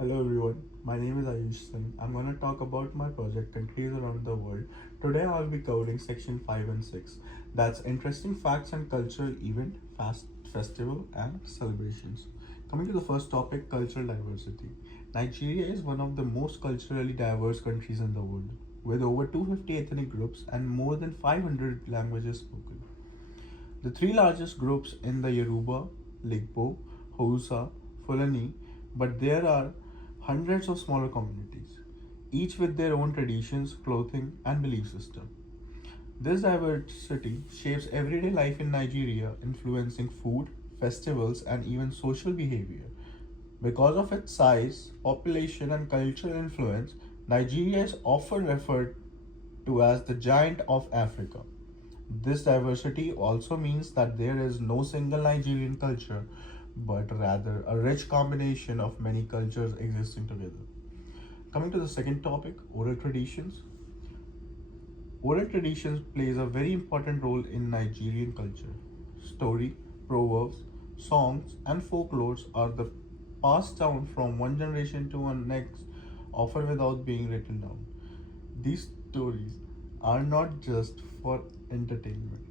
Hello everyone, my name is Ayush Singh. I'm going to talk about my project Countries Around the World. Today I'll be covering section 5 and 6. That's interesting facts and cultural event, festival and celebrations. Coming to the first topic, cultural diversity. Nigeria is one of the most culturally diverse countries in the world, with over 250 ethnic groups and more than 500 languages spoken. The three largest groups in the Yoruba, Ligbo, Hausa, Fulani, but there are hundreds of smaller communities, each with their own traditions, clothing, and belief system. This diversity shapes everyday life in Nigeria, influencing food, festivals, and even social behavior. Because of its size, population, and cultural influence, Nigeria is often referred to as the giant of Africa. This diversity also means that there is no single Nigerian culture, but rather a rich combination of many cultures existing together. Coming to the second topic, oral traditions. Oral traditions plays a very important role in Nigerian culture. Story, proverbs, songs, and folklores are the passed down from one generation to the next, often without being written down. These stories are not just for entertainment.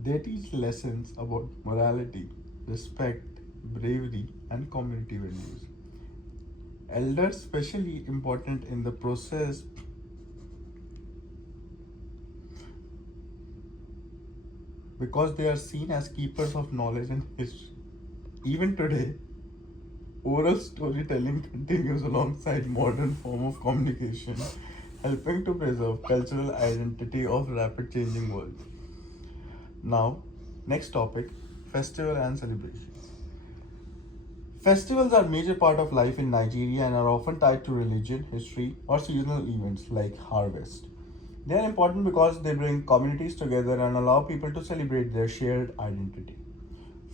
They teach lessons about morality, respect, bravery, and community values. Elders, especially important in the process because they are seen as keepers of knowledge and history. Even today, oral storytelling continues alongside modern form of communication, helping to preserve cultural identity of rapid changing world. Now, next topic, festival and celebrations. Festivals are a major part of life in Nigeria and are often tied to religion, history, or seasonal events like harvest. They are important because they bring communities together and allow people to celebrate their shared identity.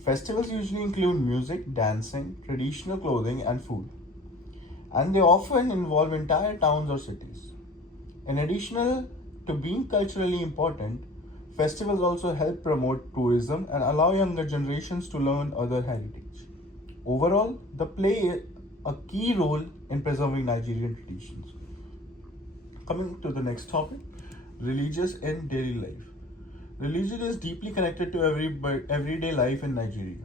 Festivals usually include music, dancing, traditional clothing, and food, and they often involve entire towns or cities. In addition to being culturally important, festivals also help promote tourism and allow younger generations to learn other heritage. Overall, they play a key role in preserving Nigerian traditions. Coming to the next topic, religious and daily life. Religion is deeply connected to everyday life in Nigeria.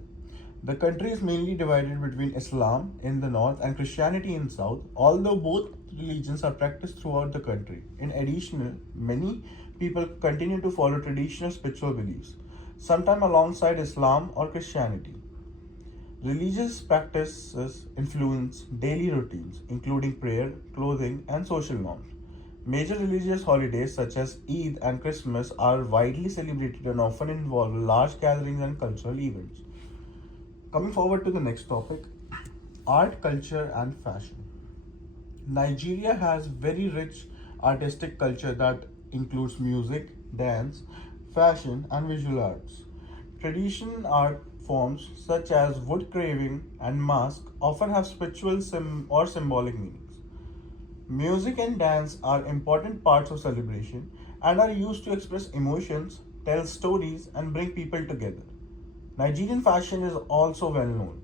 The country is mainly divided between Islam in the north and Christianity in south, although both religions are practiced throughout the country. In addition, many people continue to follow traditional spiritual beliefs, sometimes alongside Islam or Christianity. Religious practices influence daily routines, including prayer, clothing, and social norms. Major religious holidays such as Eid and Christmas are widely celebrated and often involve large gatherings and cultural events. Coming forward to the next topic, art, culture, and fashion. Nigeria has very rich artistic culture that includes music, dance, fashion, and visual arts. Traditional art forms such as wood carving and mask often have spiritual or symbolic meanings. Music and dance are important parts of celebration and are used to express emotions, tell stories, and bring people together. Nigerian fashion is also well known,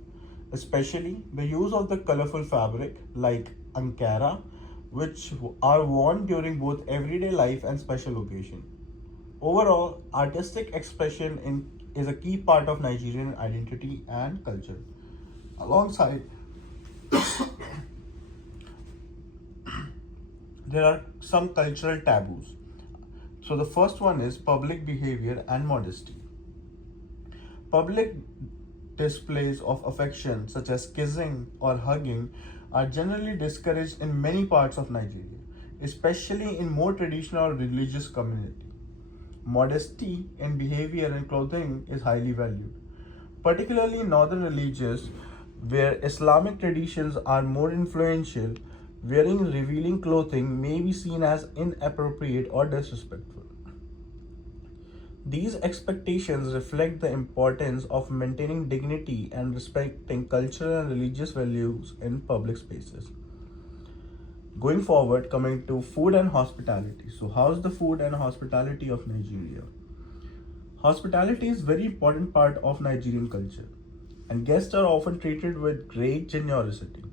especially the use of the colorful fabric like Ankara, which are worn during both everyday life and special occasion. Overall, artistic expression is a key part of Nigerian identity and culture. Alongside, there are some cultural taboos. So the first one is public behavior and modesty. Public displays of affection, such as kissing or hugging, are generally discouraged in many parts of Nigeria, especially in more traditional or religious communities. Modesty in behavior and clothing is highly valued, particularly in northern religions where Islamic traditions are more influential. Wearing revealing clothing may be seen as inappropriate or disrespectful. These expectations reflect the importance of maintaining dignity and respecting cultural and religious values in public spaces. Going forward, coming to food and hospitality. So, how's the food and hospitality of Nigeria? Hospitality is very important part of Nigerian culture. and guests are often treated with great generosity.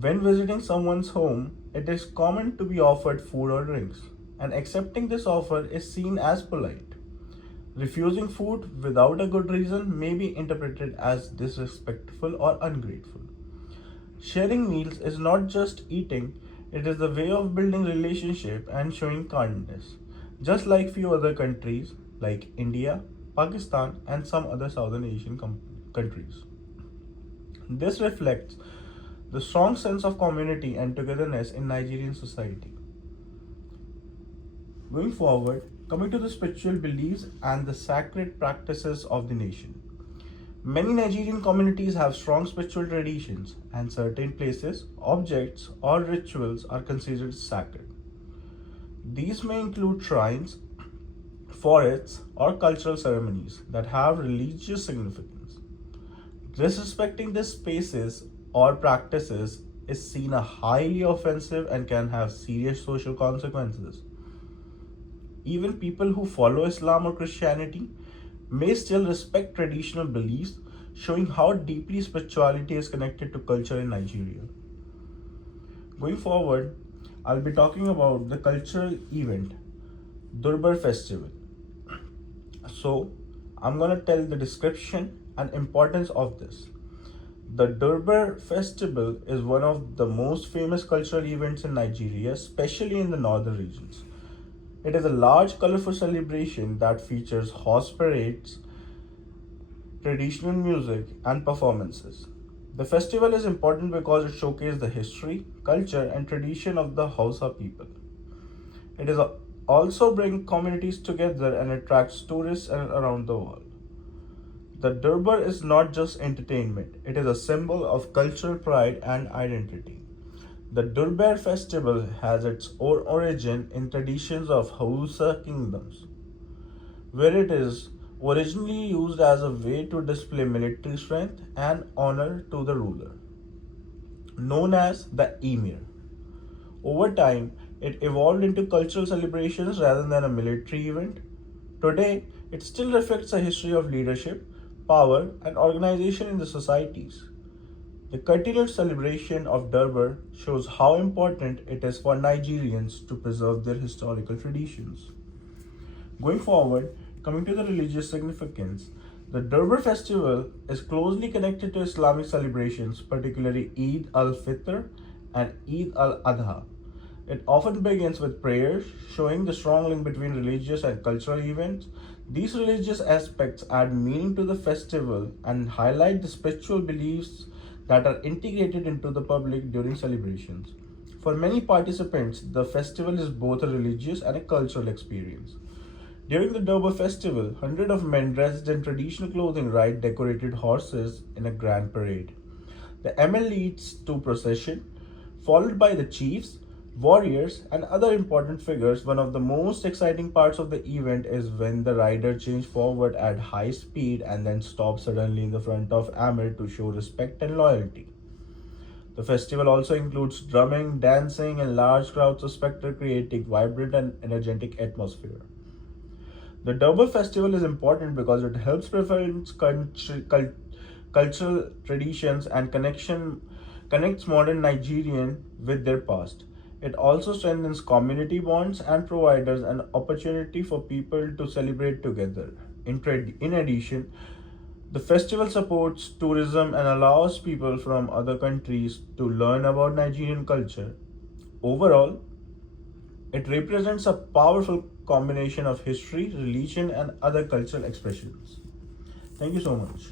When visiting someone's home, it is common to be offered food or drinks, and accepting this offer is seen as polite. Refusing food without a good reason may be interpreted as disrespectful or ungrateful. Sharing meals is not just eating, it is a way of building relationship and showing kindness. Just like few other countries like India, Pakistan and some other Southern Asian countries. This reflects the strong sense of community and togetherness in Nigerian society. Going forward, coming to the spiritual beliefs and the sacred practices of the nation. Many Nigerian communities have strong spiritual traditions, and certain places, objects, or rituals are considered sacred. These may include shrines, forests, or cultural ceremonies that have religious significance. Disrespecting these spaces or practices is seen as highly offensive and can have serious social consequences. Even people who follow Islam or Christianity may still respect traditional beliefs, showing how deeply spirituality is connected to culture in Nigeria. Going forward, I'll be talking about the cultural event, Durbar Festival. So, I'm gonna tell the description and importance of this. The Durbar Festival is one of the most famous cultural events in Nigeria, especially in the northern regions. It is a large, colorful celebration that features horse parades, traditional music, and performances. The festival is important because it showcases the history, culture, and tradition of the Hausa people. It is also brings communities together and attracts tourists around the world. The Durbar is not just entertainment, it is a symbol of cultural pride and identity. The Durbar festival has its own origin in traditions of Hausa kingdoms, where it is originally used as a way to display military strength and honor to the ruler, known as the emir. Over time, it evolved into cultural celebrations rather than a military event. Today, it still reflects a history of leadership, power, and organization in the societies. The continued celebration of Durbar shows how important it is for Nigerians to preserve their historical traditions. Going forward, coming to the religious significance, the Durbar festival is closely connected to Islamic celebrations, particularly Eid al-Fitr and Eid al-Adha. It often begins with prayers, showing the strong link between religious and cultural events. These religious aspects add meaning to the festival and highlight the spiritual beliefs that are integrated into the public during celebrations. For many participants, the festival is both a religious and a cultural experience. During the Durbar festival, hundreds of men dressed in traditional clothing ride decorated horses in a grand parade. The ML leads to procession, followed by the chiefs, warriors, and other important figures. One of the most exciting parts of the event is when the rider changes forward at high speed and then stops suddenly in the front of Amir to show respect and loyalty. The festival also includes drumming, dancing, and large crowds of spectators creating vibrant and energetic atmosphere. The Durbar festival is important because it helps preserve cultural traditions and connects modern Nigerian with their past. It also strengthens community bonds and provides an opportunity for people to celebrate together. In addition, the festival supports tourism and allows people from other countries to learn about Nigerian culture. Overall, it represents a powerful combination of history, religion, and other cultural expressions. Thank you so much.